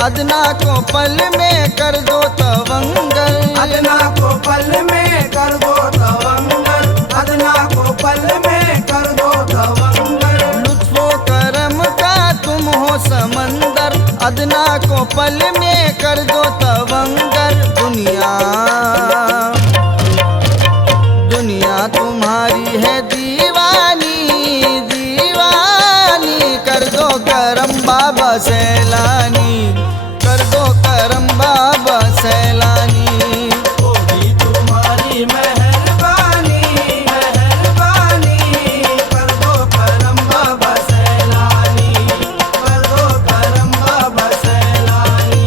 अदना को पल में कर दो तवंगर, अदना को पल में कर दो तवंगर, अदना को पल में कर दो तवंगर। लुत्फो करम का तुम हो समंदर, अदना को पल में कर दो तवंगर। दुनिया तुम्हारी है दीवानी, दीवानी कर दो करम बाबा सैलानी, कर दो करम बाबा सैलानी। होगी तुम्हारी मेहरबानी, मेहरबानी कर दो करम बाबा सैलानी, कर दो करम बाबा सैलानी।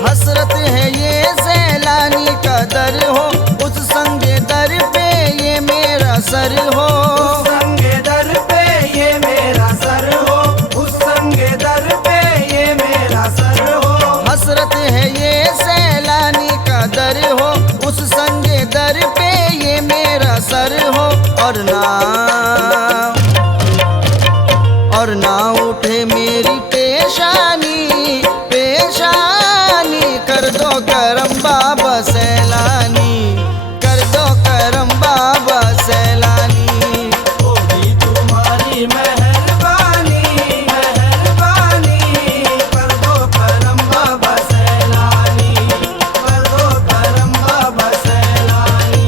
हसरत है ये सैलानी का दर हो, उस संगे दर पे ये मेरा सर हो। उस संगे दर पे ये मेरा सर हो, उस संगे दर पे ये मेरा सर हो। हसरत है ये सैलानी का दर हो, उस संगे दर पे ये मेरा सर हो। और ना उठे मेरी पेशानी, पेशानी कर दो करम बाबा सैलानी, कर दो करम बाबा सैलानी। होगी तुम्हारी मेहरबानी, मेहरबानी कर दो करम बाबा सैलानी, कर दो करम बाबा सैलानी।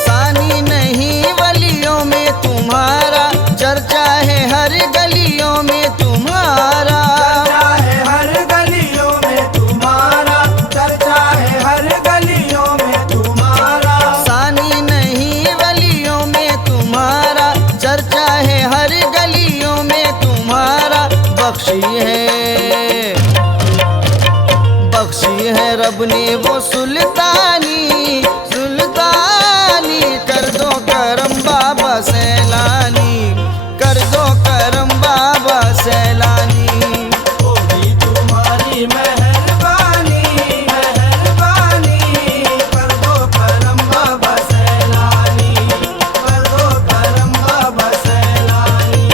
सानी नहीं वलियों में तुम्हारा, चर्चा है हर गलियों में तुम्हारा। चर्चा है हर गलियों में तुम्हारा, चर्चा है हर गलियों में तुम्हारा। सानी नहीं वलियों में तुम्हारा, चर्चा है हर गलियों में तुम्हारा। बख्शी है रब ने वो सुल्तानी, सुल्तानी कर दो करम बाबा सैलानी, कर दो करम बाबा सैलानी। होगी तुम्हारी मेहरबानी, मेहरबानी कर दो करम बाबा सैलानी, कर दो करम बाबा सैलानी।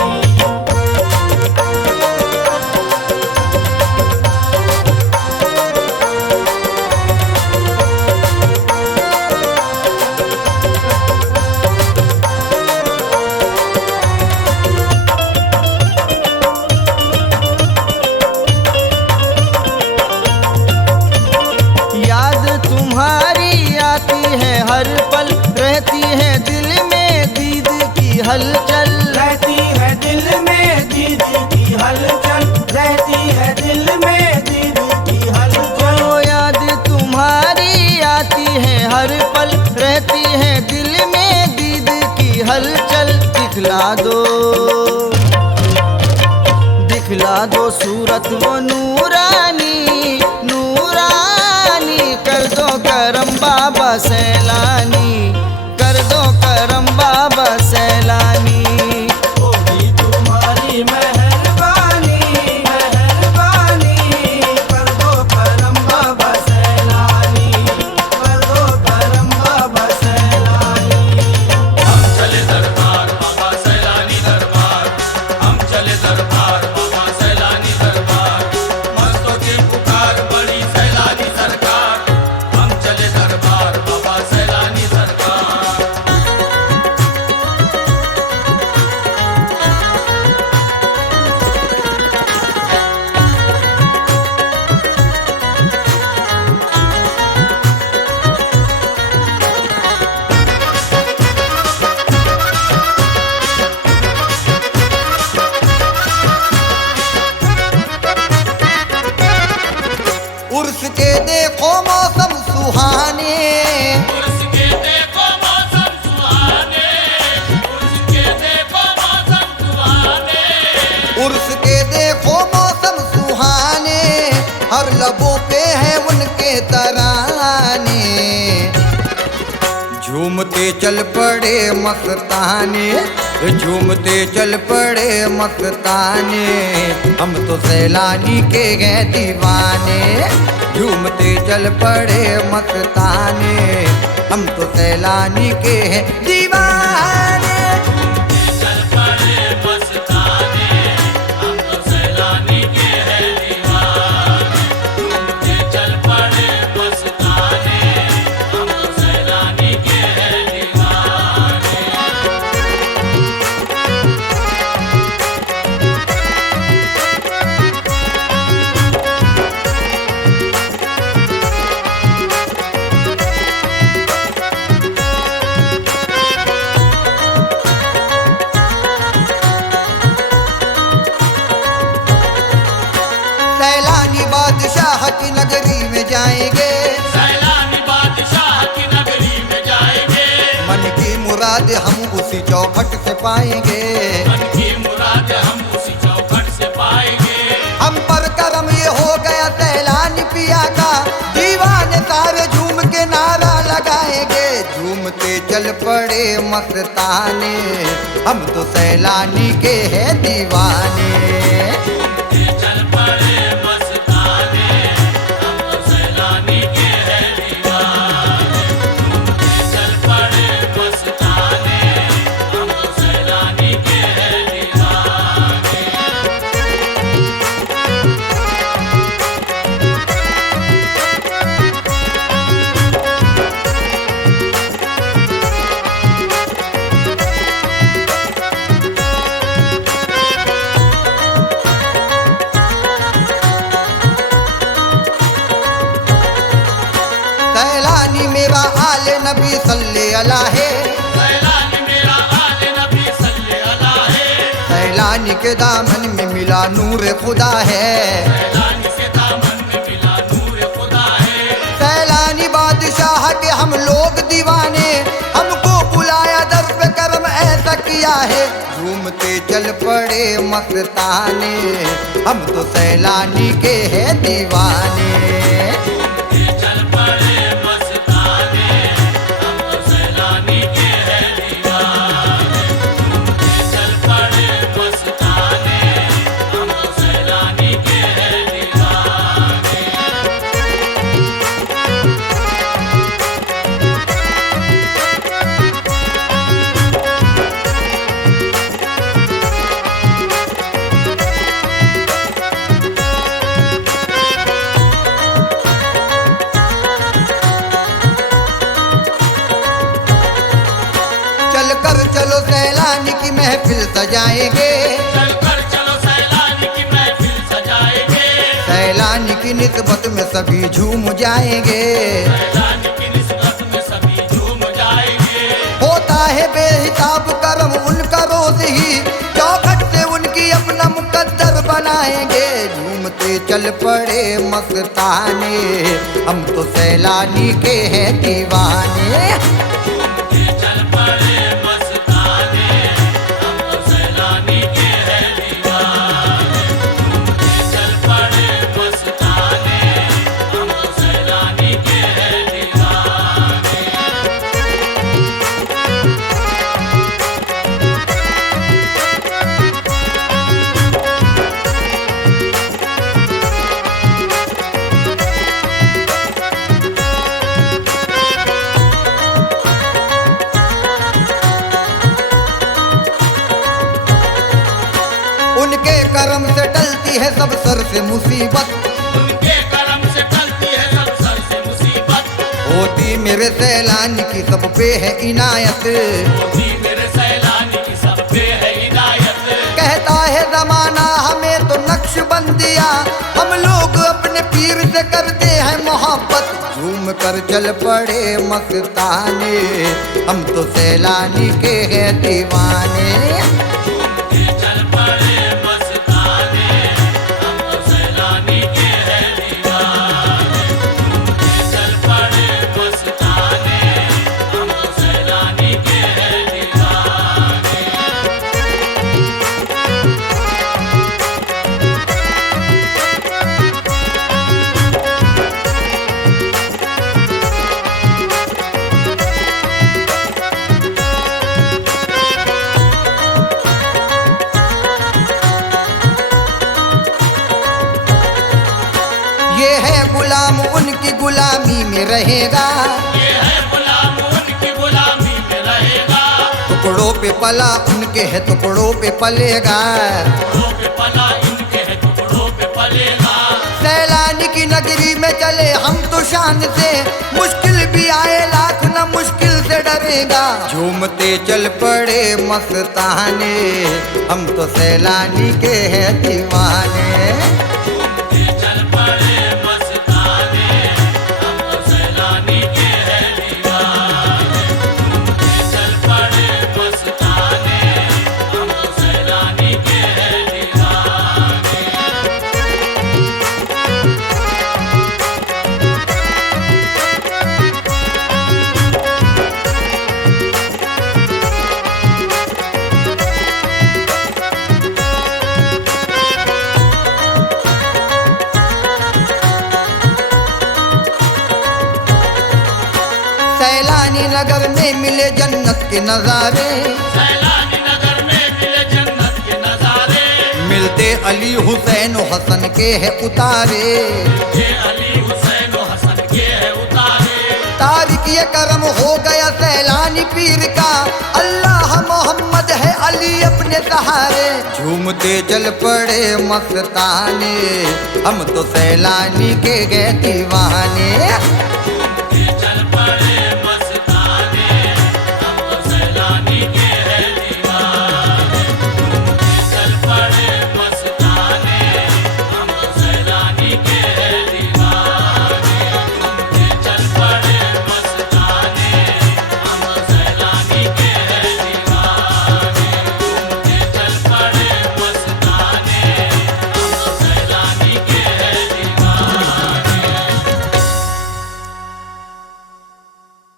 याद तुम्हारी आती है हर पल, रहती है दिल में दीद की हलचल। रहती है दिल में दीदी की हलचल, रहती है दिल में दीदी की हलचल। ओ याद तुम्हारी आती है हर पल, रहती है दिल में दीद की हलचल। दिखला दो सूरत वो नूरानी, नूरानी कर दो करम बाबा सैलानी, कर दो करम बाबा सैलानी। होगी तुम्हारी मेहरबानी, मेहरबानी कर दो करम बाबा सैलानी, कर दो करम बाबा सैलानी। हम चले दरबार बाबा सैलानी दरबार, हम चले दरबार बाबा सैलानी दरबार। मस्तों की पुकार बड़ी सैलानी सरकार, हम चले दरबार बाबा सैलानी सरकार। तराने, झूमते चल पड़े मस्ताने, झूमते चल पड़े मस्ताने, हम तो सैलानी के हैं दीवाने। झूमते चल पड़े मस्ताने, हम तो सैलानी के हैं दीवाने। चल पड़े मस्ताने, हम तो सैलानी के हैं दीवाने। घूमते चल पड़े मस्ताने, हम तो सैलानी के हैं दीवाने। सैलानी बादशाह की नगरी में जाएंगे, सैलानी बादशाह की नगरी में जाएंगे। मन की मुराद हम उसी चौखट से पाएंगे। मन की मुराद हम उसी चौखट से पाएंगे। हम पर करम ये हो गया सैलानी पिया का, दीवाने सारे झूम के नारा लगाएंगे। झूमते चल पड़े मस्ताने, हम तो सैलानी के हैं दीवाने। घूमते चल पड़े मस्ताने, हम तो सैलानी के हैं दीवाने। घूमते चल पड़े मस्ताने, हम तो सैलानी के हैं दीवाने। सैलानी मेरा आले नबी सल्ले अला है, सैलानी मेरा आले नबी सल्ले अला है। सैलानी के दामन में मिला नूर खुदा है। सैलानी के दामन में मिला नूर खुदा है। सैलानी बादशाह के हम लोग दीवाने, हमको बुलाया दर पे करम ऐसा किया है। झूमते चल पड़े मस्ताने, हम तो सैलानी के हैं दीवाने। घूमते चल पड़े मस्ताने, हम तो सैलानी के हैं दीवाने। घूमते चल पड़े मस्ताने, हम तो सैलानी के हैं दीवाने। चल कर चलो सैलानी की महफिल सजाएंगे, चलकर चलो सैलानी की महफिल सजाएंगे। सैलानी की निस्बत में सभी झूम जाएंगे। सैलानी की निस्बत में सभी झूम जाएंगे। होता है बेहिसाब करम उनका रोज ही, चौखट से उनकी अपना मुकद्दर बनाएंगे। झूमते चल पड़े मस्ताने, हम तो सैलानी के हैं दीवाने। घूमते चल पड़े मस्ताने, हम तो सैलानी के हैं दीवाने। घूमते चल पड़े मस्ताने, हम तो सैलानी के हैं दीवाने। उनके करम से टलती है सब सर से मुसीबत, उनके करम से टलती है सब सर से मुसीबत। होती मेरे सैलानी की सब पे है इनायत। मोदी मेरे सैलानी की सब पे है इनायत। कहता है जमाना हमें तो नक्शबंदिया, हम लोग अपने पीर से करते हैं मोहब्बत। झूम कर चल पड़े मस्ताने, हम तो सैलानी के हैं दीवाने। घूमते चल पड़े मस्ताने, हम तो सैलानी के हैं दीवाने। घूमते चल पड़े मस्ताने, हम तो सैलानी के हैं दीवाने। उनकी गुलामी में रहेगा, ये है गुलाम उनकी गुलामी में रहेगा। टुकड़ों पे पला उनके है टुकड़ों पे पलेगा, टुकड़ों पे पला इनके है टुकड़ों पे पलेगा। सैलानी की नगरी में चले हम तो शान से, मुश्किल भी आए लाख न मुश्किल से डरेगा। झूमते चल पड़े मस्ताने, हम तो सैलानी के हैं दीवाने। झूमते चल पड़े मस्ताने, हम तो सैलानी के हैं दीवाने। झूमते चल पड़े मस्ताने, हम तो सैलानी के हैं दीवाने। सैलानी नगर में मिले जन्नत के नजारे, सैलानी नगर में मिले जन्नत के नजारे। मिलते अली हुसैन हसन के है उतारे। ये अली हुसैन और हसन के है उतारे। तारिक ये करम हो गया सैलानी पीर का, अल्लाह मोहम्मद है अली अपने सहारे। झूमते चल पड़े मस्ताने, हम तो सैलानी के गए दीवाने।